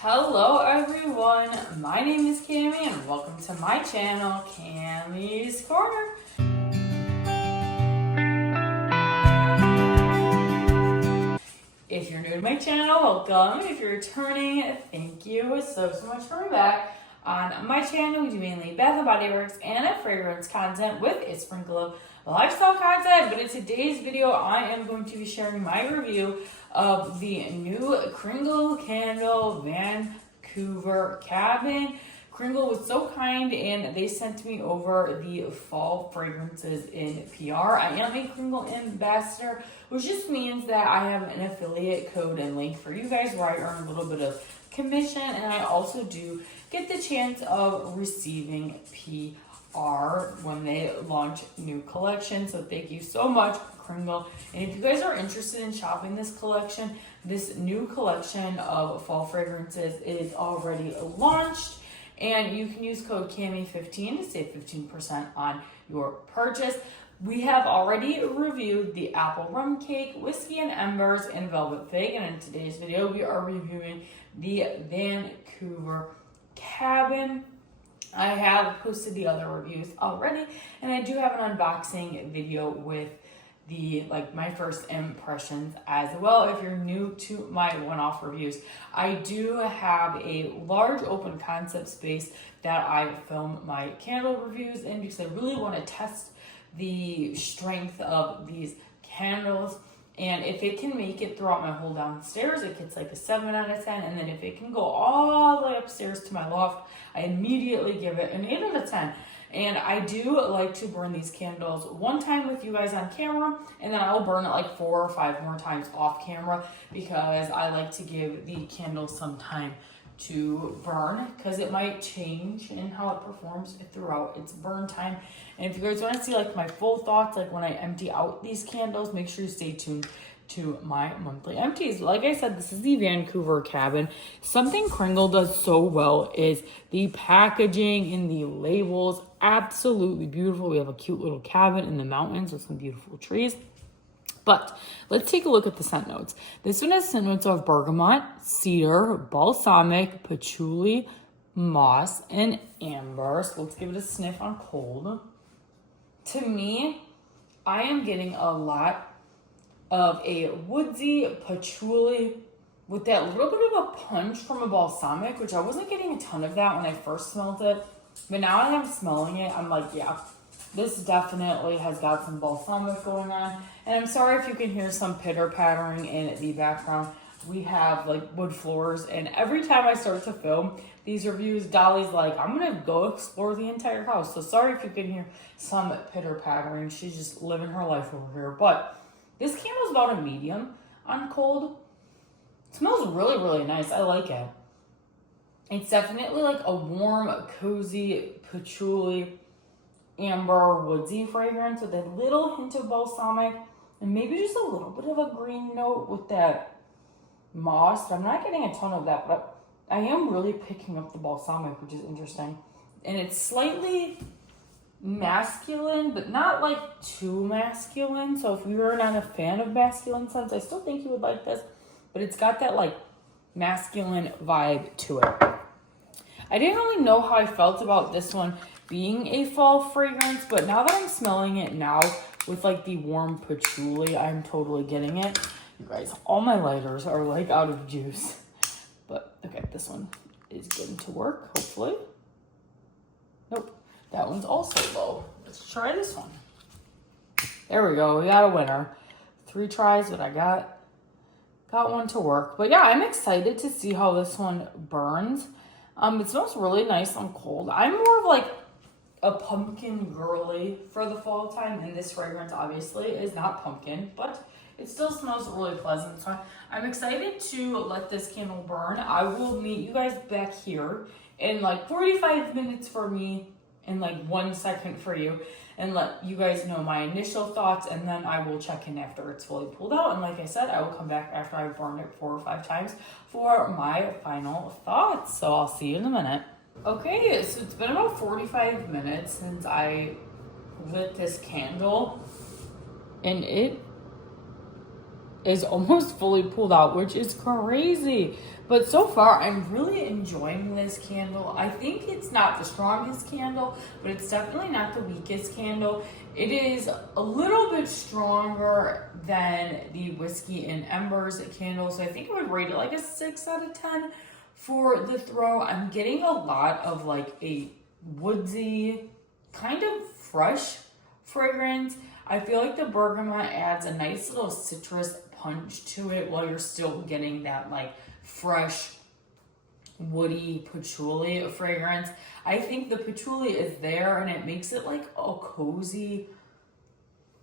Hello everyone, my name is Cami and welcome to my channel, Cami's Corner. If you're new to my channel, welcome. If you're returning, thank you so much for coming back. On my channel, we do mainly Bath & Body Works and fragrance content with a sprinkle of lifestyle content. But in today's video, I am going to be sharing my review of the new Kringle candle Vancouver cabin. Kringle was so kind and they sent me over the fall fragrances in PR. I am a Kringle ambassador, which just means that I have an affiliate code and link for you guys where I earn a little bit of commission, and I also do get the chance of receiving PR when they launch new collections. So thank you so much, Kringle. And if you guys are interested in shopping this collection, this new collection of fall fragrances is already launched. And you can use code CAMI15 to save 15% on your purchase. We have already reviewed the Apple Rum Cake, Whiskey and Embers, and Velvet Fig. And in today's video, we are reviewing the Vancouver cabin. I have posted the other reviews already, and I do have an unboxing video with my first impressions as well. If you're new to my one-off reviews, I do have a large open concept space that I film my candle reviews in because I really want to test the strength of these candles. And if it can make it throughout my whole downstairs, it gets like a 7 out of 10. And then if it can go all the way upstairs to my loft, I immediately give it an 8 out of 10. And I do like to burn these candles one time with you guys on camera, and then I'll burn it like 4 or 5 more times off camera because I like to give the candle some time to burn because it might change in how it performs throughout its burn time. And if you guys want to see like my full thoughts, like when I empty out these candles, make sure you stay tuned to my monthly empties. Like I said, this is the Vancouver cabin. Something Kringle does so well is the packaging and the labels. Absolutely beautiful. We have a cute little cabin in the mountains with some beautiful trees. But let's take a look at the scent notes. This one has scent notes of bergamot, cedar, balsamic, patchouli, moss, and amber. So let's give it a sniff on cold. To me, I am getting a lot of a woodsy patchouli with that little bit of a punch from a balsamic, which I wasn't getting a ton of that when I first smelled it. But now that I'm smelling it, I'm like, yeah, this definitely has got some balsamic going on. And I'm sorry if you can hear some pitter-pattering in the background. We have like wood floors, and every time I start to film these reviews, Dolly's like, I'm gonna go explore the entire house. So sorry if you can hear some pitter-pattering. She's just living her life over here. But this candle is about a medium on cold. It smells really, really nice. I like it. It's definitely like a warm, cozy, patchouli, amber, woodsy fragrance with a little hint of balsamic and maybe just a little bit of a green note with that moss. I'm not getting a ton of that, but I am really picking up the balsamic, which is interesting. And it's slightly masculine, but not like too masculine. So if you're not a fan of masculine scents, I still think you would like this, but it's got that like masculine vibe to it. I didn't really know how I felt about this one being a fall fragrance, but now that I'm smelling it now with like the warm patchouli, I'm totally getting it. You guys, all my lighters are like out of juice, but okay, this one is getting to work, hopefully. Nope. That one's also low. Let's try this one. There we go. We got a winner. 3 tries, but I got one to work. But yeah, I'm excited to see how this one burns. It smells really nice on cold. I'm more of like a pumpkin girly for the fall time, and this fragrance obviously is not pumpkin, but it still smells really pleasant. So I'm excited to let this candle burn. I will meet you guys back here in like 45 minutes for me and like 1 second for you, and let you guys know my initial thoughts, and then I will check in after it's fully pulled out. And like I said, I will come back after I've burned it 4 or 5 times for my final thoughts. So I'll see you in a minute. Okay, so it's been about 45 minutes since I lit this candle, and it is almost fully pulled out, which is crazy. But so far, I'm really enjoying this candle. I think it's not the strongest candle, but it's definitely not the weakest candle. It is a little bit stronger than the Whiskey and Embers candle, so I think I would rate it like a 6 out of 10 for the throw. I'm getting a lot of like a woodsy, kind of fresh fragrance. I feel like the bergamot adds a nice little citrus punch to it while you're still getting that like fresh, woody patchouli fragrance. I think the patchouli is there and it makes it like a cozy,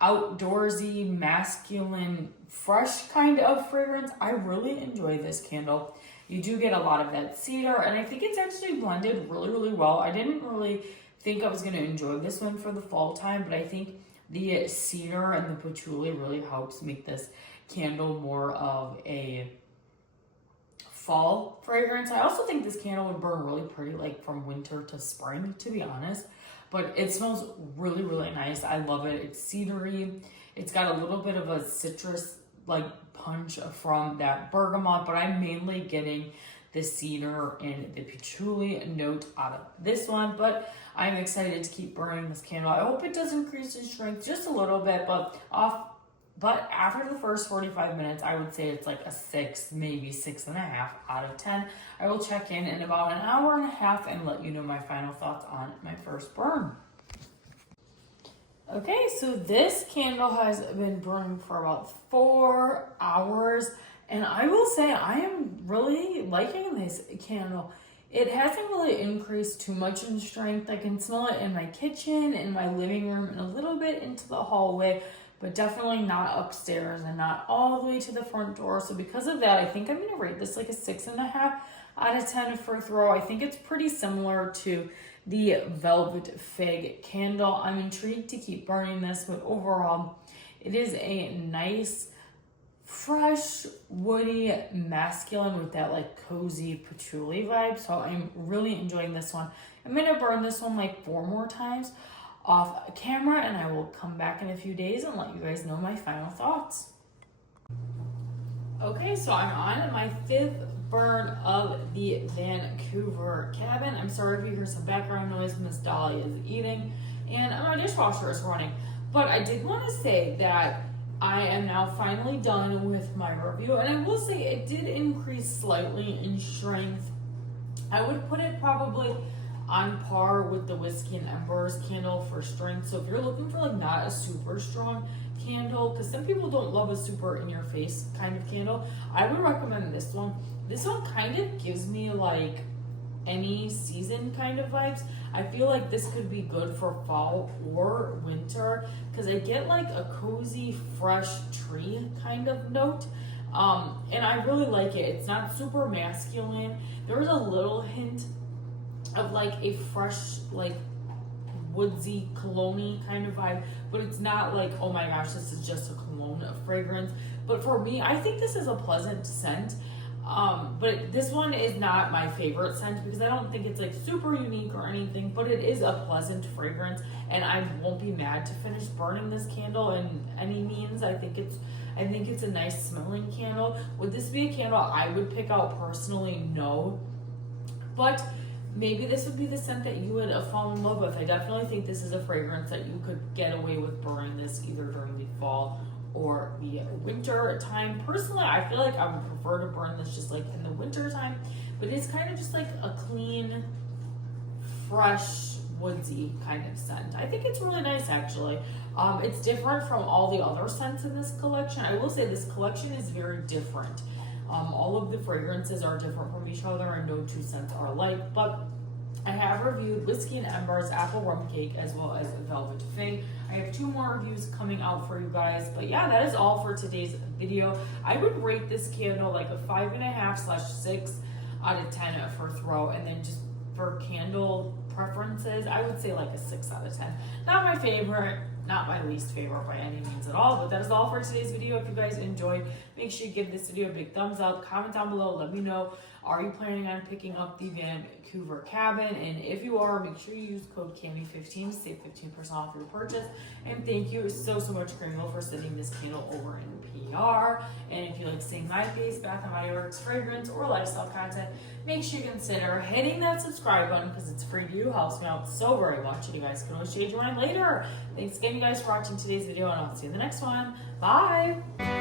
outdoorsy, masculine, fresh kind of fragrance. I really enjoy this candle. You do get a lot of that cedar, and I think it's actually blended really, really well. I didn't really think I was going to enjoy this one for the fall time, but I think the cedar and the patchouli really helps make this candle more of a fall fragrance. I also think this candle would burn really pretty like from winter to spring, to be honest. But it smells really, really nice. I love it. It's cedary. It's got a little bit of a citrus like punch from that bergamot, but I'm mainly getting the cedar and the patchouli note out of this one. But I'm excited to keep burning this candle. I hope it does increase in strength just a little bit, but after the first 45 minutes, I would say it's like a 6, maybe 6.5 out of 10. I will check in about an hour and a half and let you know my final thoughts on my first burn. Okay, so this candle has been burning for about 4 hours, and I will say I am really liking this candle. It hasn't really increased too much in strength. I can smell it in my kitchen, in my living room, and a little bit into the hallway, but definitely not upstairs and not all the way to the front door. So because of that, I think I'm gonna rate this like a 6.5 out of 10 for throw. I think it's pretty similar to the Velvet Fig candle. I'm intrigued to keep burning this, but overall, it is a nice, fresh, woody, masculine with that like cozy patchouli vibe. So I'm really enjoying this one. I'm gonna burn this one like 4 more times off camera, and I will come back in a few days and let you guys know my final thoughts. Okay, so I'm on my 5th burn of the Vancouver cabin. I'm sorry if you hear some background noise. Miss Dolly is eating and my dishwasher is running. But I did want to say that I am now finally done with my review, and I will say it did increase slightly in strength. I would put it probably on par with the Whiskey and Embers candle for strength. So if you're looking for like not a super strong candle, because some people don't love a super in your face kind of candle, I would recommend this one. This one kind of gives me like any season kind of vibes. I feel like this could be good for fall or winter because I get like a cozy, fresh tree kind of note. And I really like it. It's not super masculine. There's a little hint of like a fresh, like woodsy, cologne-y kind of vibe, but it's not like, oh my gosh, this is just a cologne fragrance. But for me, I think this is a pleasant scent. But this one is not my favorite scent because I don't think it's like super unique or anything, but it is a pleasant fragrance, and I won't be mad to finish burning this candle in any means. I think it's a nice smelling candle. Would this be a candle I would pick out personally? No. But maybe this would be the scent that you would fall in love with. I definitely think this is a fragrance that you could get away with burning this either during the fall or the winter time. Personally, I feel like I would prefer to burn this just like in the winter time, but it's kind of just like a clean, fresh, woodsy kind of scent. I think it's really nice actually. It's different from all the other scents in this collection. I will say this collection is very different. All of the fragrances are different from each other and no two scents are alike, but I have reviewed Whiskey and Embers, Apple Rum Cake, as well as Velvet Fig. I have 2 more reviews coming out for you guys, but yeah, that is all for today's video. I would rate this candle like a 5.5/6 out of 10 for throw, and then just for candle preferences, I would say like a 6 out of 10. Not my favorite, not my least favorite by any means at all, but that is all for today's video. If you guys enjoyed, make sure you give this video a big thumbs up, comment down below, let me know Are you planning on picking up the Vancouver cabin? And if you are, make sure you use code CAMI15 to save 15% off your purchase. And thank you so much, Kringle, for sending this candle over in PR. And if you like seeing my face, Bath & Body Works, fragrance, or lifestyle content, make sure you consider hitting that subscribe button because it's free to you. Helps me out so very much. And you guys can always change your mind later. Thanks again, you guys, for watching today's video, and I'll see you in the next one. Bye!